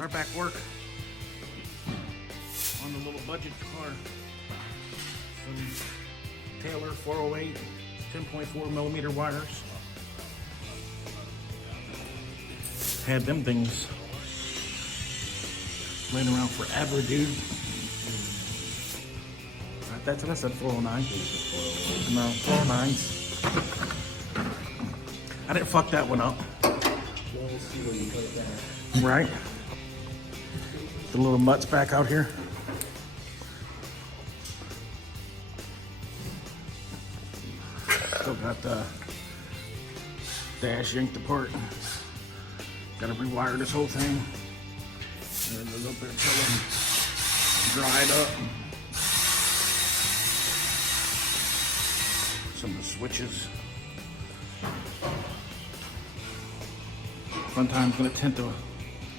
Right back work on the little budget car. Some Taylor 408 10.4 millimeter wires. Had them things laying around forever, dude. That's what I said, 409. No, 409s. I didn't fuck that one up. Right? The little mutts back out here. Still got the dash yanked apart. Gotta rewire this whole thing. And it was up there until it dried up. Some of the switches. Front time's gonna tint the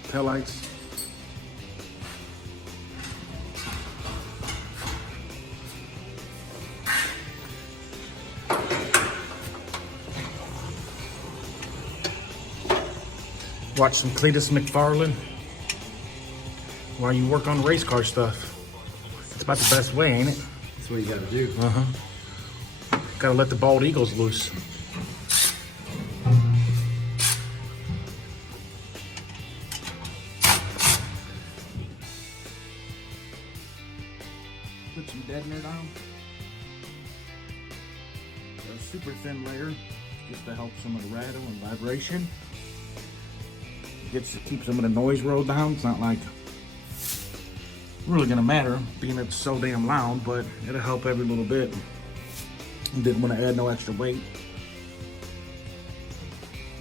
tail lights. Watch some Cletus McFarlane while you work on race car stuff. It's about the best way, ain't it? That's what you gotta do. Gotta let the bald eagles loose. Put some deadener down. A super thin layer just to help some of the rattle and vibration. Gets to keep some of the noise rolled down. It's not like really gonna matter being it's so damn loud, but it'll help every little bit. Didn't want to add no extra weight.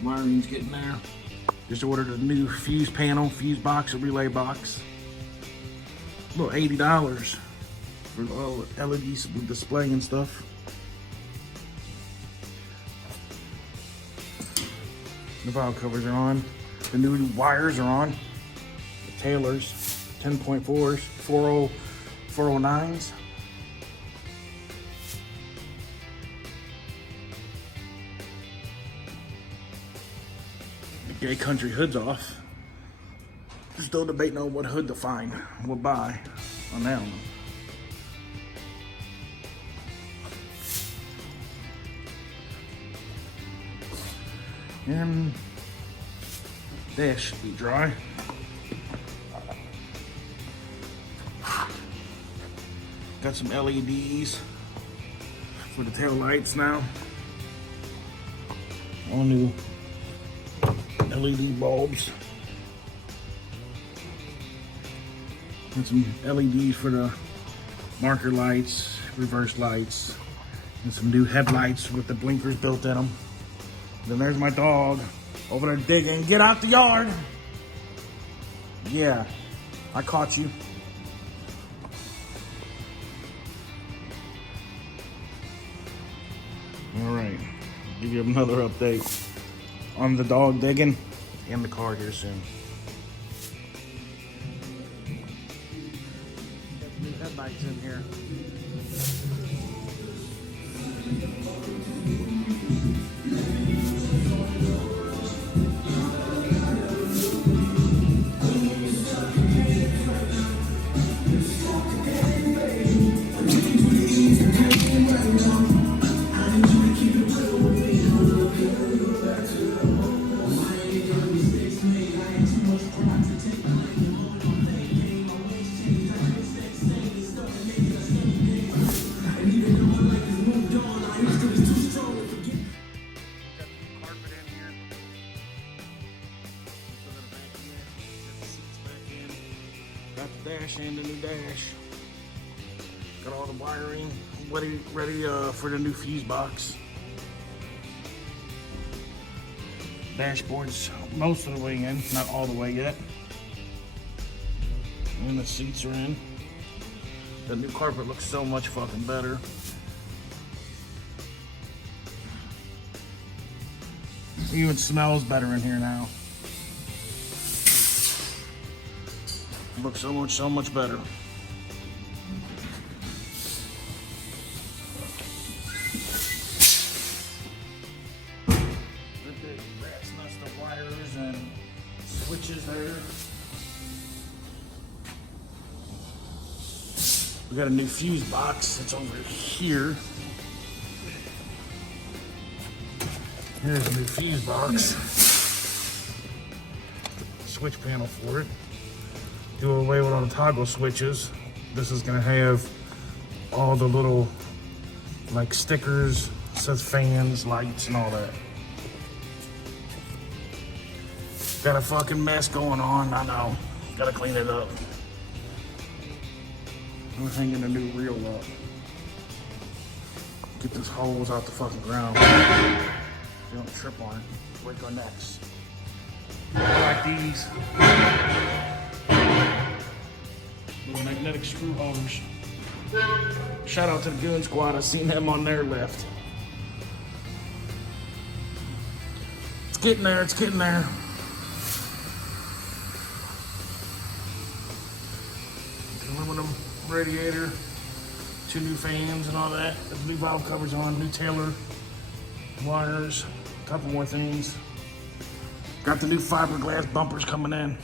Wiring's getting there. Just ordered a new fuse panel, fuse box, a relay box. A little $80 for all the LEDs display and stuff. The valve covers are on. The new wires are on. The Taylor's 10.4s, 409s. The gay country hood's off. Still debating on what hood to find, what buy on that one. And dash should be dry. Got some LEDs for the tail lights now. All new LED bulbs. And some LEDs for the marker lights, reverse lights, and some new headlights with the blinkers built in them. Then there's my dog over there digging. Get out the yard. Yeah, I caught you. All right, give you another update on the dog digging and the car here soon. Got new headlights in here. Got the dash and the new dash. Got all the wiring ready for the new fuse box. Dashboard's most of the way in, not all the way yet. And the seats are in. The new carpet looks so much fucking better. It even smells better in here now. Looks so much better. Rat's nest of wires and switches there. We got a new fuse box that's over here. Here's a new fuse box. Switch panel for it. Do away with all the toggle switches. This is gonna have all the little like stickers, says fans, lights, and all that. Got a fucking mess going on, I know. Gotta clean it up. I'm hanging a new reel up. Get these holes out the fucking ground. Don't trip on it. Break our necks. I like these. Little magnetic screw holders. Shout out to the Goon Squad. I seen them on their left. It's getting there. It's getting there. Aluminum radiator, 2 new fans and all that. There's new valve covers on, new Taylor wires, a couple more things. Got the new fiberglass bumpers coming in.